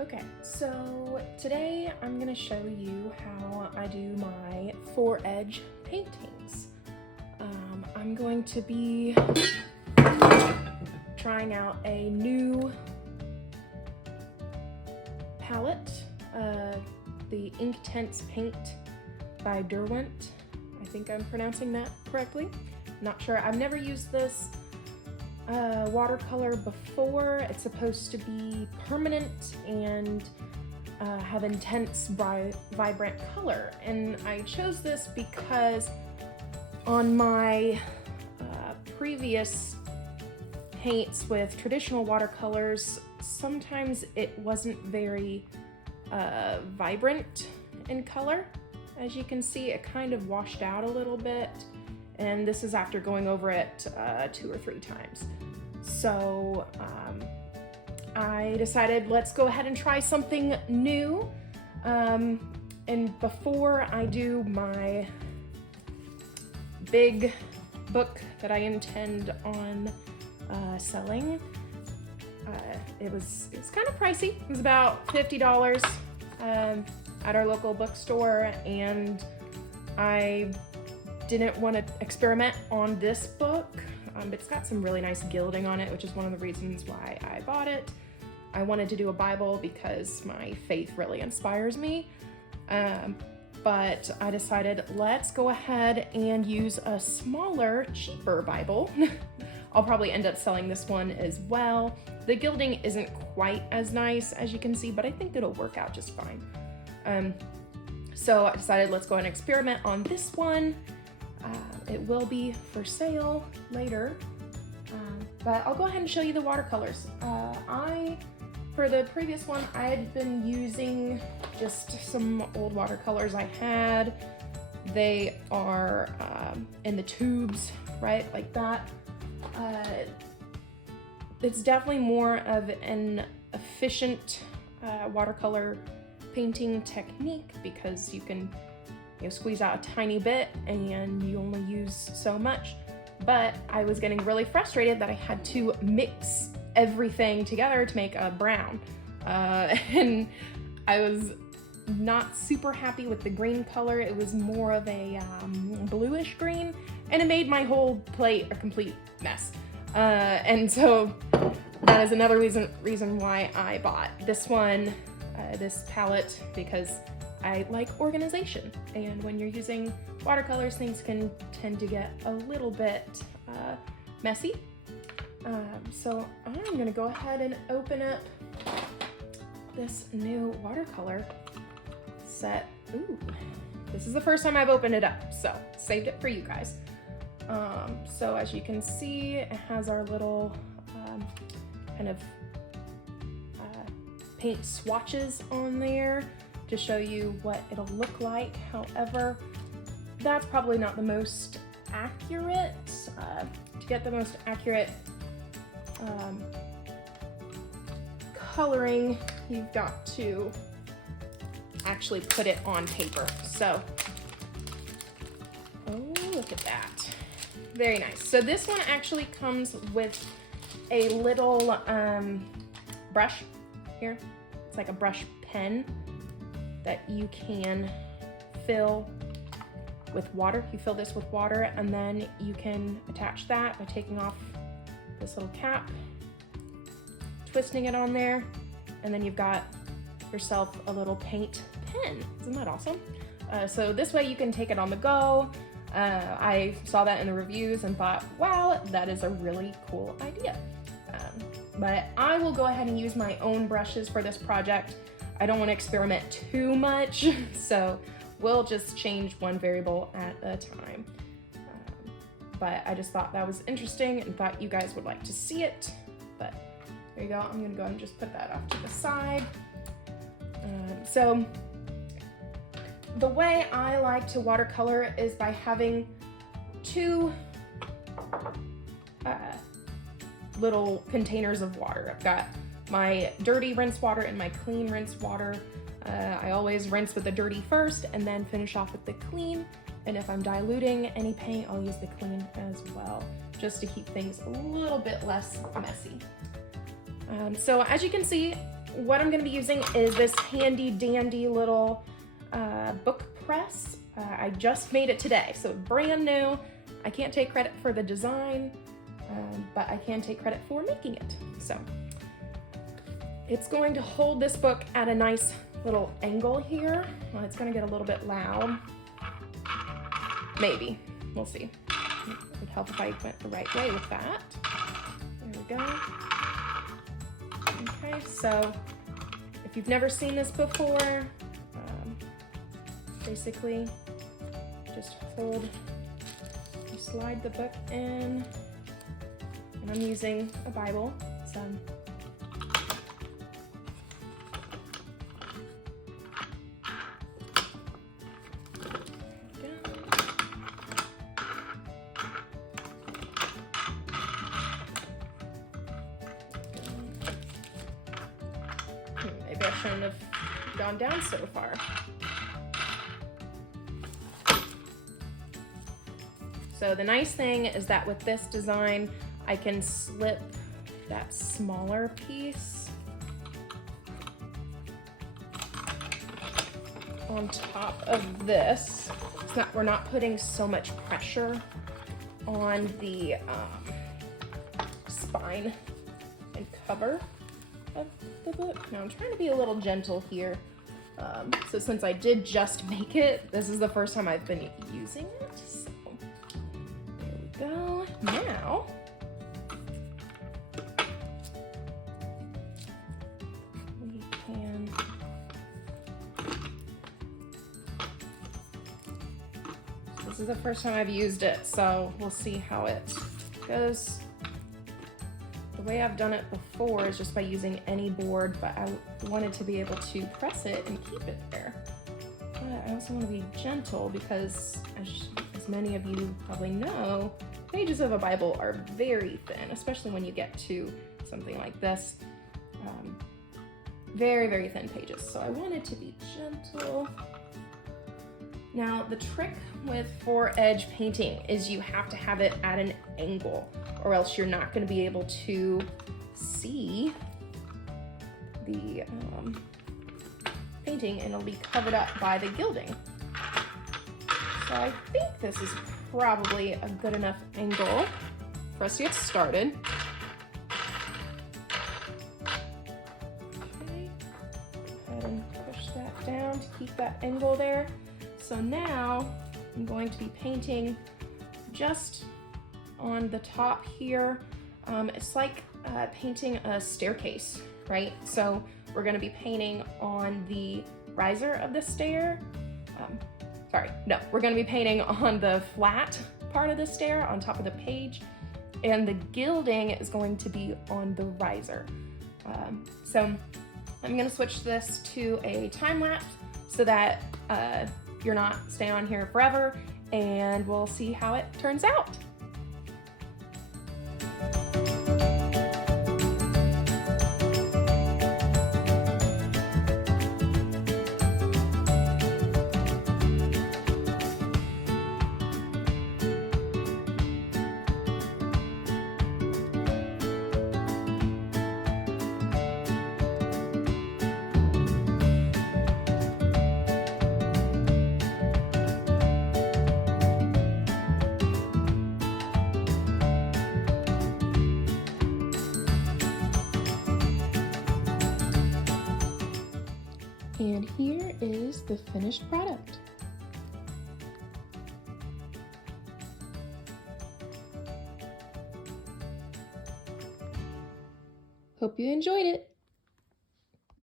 Okay, so today I'm going to show you how I do my four-edge paintings. I'm going to be trying out a new palette, the Inktense Paint by Derwent. I think I'm pronouncing that correctly. Not sure. I've never used this watercolor before. It's supposed to be permanent and have intense, vibrant color. And I chose this because on my previous paints with traditional watercolors, sometimes it wasn't very vibrant in color. As you can see, it kind of washed out a little bit. And this is after going over it 2 or 3 times. So I decided let's go ahead and try something new. And before I do my big book that I intend on selling, it was kind of pricey. It was about $50 at our local bookstore, and I didn't want to experiment on this book. It's got some really nice gilding on it, which is one of the reasons why I bought it. I wanted to do a Bible because my faith really inspires me. But I decided let's go ahead and use a smaller, cheaper Bible. I'll probably end up selling this one as well. The gilding isn't quite as nice as you can see, but I think it'll work out just fine. So I decided let's go and experiment on this one. It will be for sale later, but I'll go ahead and show you the watercolors. For the previous one, I had been using just some old watercolors I had. They are in the tubes, right, like that. It's definitely more of an efficient watercolor painting technique because you can squeeze out a tiny bit and you only use so much. But I was getting really frustrated that I had to mix everything together to make a brown. And I was not super happy with the green color. It was more of a bluish green, and it made my whole plate a complete mess. And so that is another reason why I bought this one, this palette, because I like organization, and when you're using watercolors, things can tend to get a little bit messy. So I'm gonna go ahead and open up this new watercolor set. Ooh, this is the first time I've opened it up, so saved it for you guys. So as you can see, it has our little kind of paint swatches on there to show you what it'll look like. However, that's probably not the most accurate. To get the most accurate coloring, you've got to actually put it on paper. So, oh, look at that. Very nice. So this one actually comes with a little brush here. It's like a brush pen that you can fill with water. You fill this with water, and then you can attach that by taking off this little cap, twisting it on there, and then you've got yourself a little paint pen. Isn't that awesome? So this way you can take it on the go. I saw that in the reviews and thought, wow, that is a really cool idea. But I will go ahead and use my own brushes for this project. I don't want to experiment too much, so we'll just change one variable at a time. But I just thought that was interesting and thought you guys would like to see it. But there you go. I'm gonna go and just put that off to the side. So the way I like to watercolor is by having 2 little containers of water. I've got my dirty rinse water and my clean rinse water. I always rinse with the dirty first and then finish off with the clean. And if I'm diluting any paint, I'll use the clean as well, just to keep things a little bit less messy. So as you can see, what I'm gonna be using is this handy dandy little book press. I just made it today, so brand new. I can't take credit for the design, but I can take credit for making it. So it's going to hold this book at a nice little angle here. Well, it's gonna get a little bit loud. Maybe, we'll see. It would help if I went the right way with that. There we go. Okay, so if you've never seen this before, basically just hold, you slide the book in, and I'm using a Bible. So maybe I shouldn't have gone down so far. So the nice thing is that with this design, I can slip that smaller piece on top of this, so that we're not putting so much pressure on the spine and cover of the book. Now I'm trying to be a little gentle here. So since I did just make it, this is the first time I've been using it. So there we go. Now, we can this is the first time I've used it, so we'll see how it goes. The way I've done it before is just by using any board, but I wanted to be able to press it and keep it there. But I also want to be gentle because, as many of you probably know, pages of a Bible are very thin, especially when you get to something like this. Very, very thin pages. So I wanted to be gentle. Now, the trick with four-edge painting is you have to have it at an angle, or else you're not going to be able to see the painting, and it'll be covered up by the gilding. So I think this is probably a good enough angle for us to get started. Okay, go ahead and push that down to keep that angle there. So now I'm going to be painting just on the top here. It's like painting a staircase, right? So we're going to be painting on the riser of the stair. We're going to be painting on the flat part of the stair on top of the page, and the gilding is going to be on the riser. So I'm going to switch this to a time lapse so that you're not staying on here forever, and we'll see how it turns out. And here is the finished product. Hope you enjoyed it.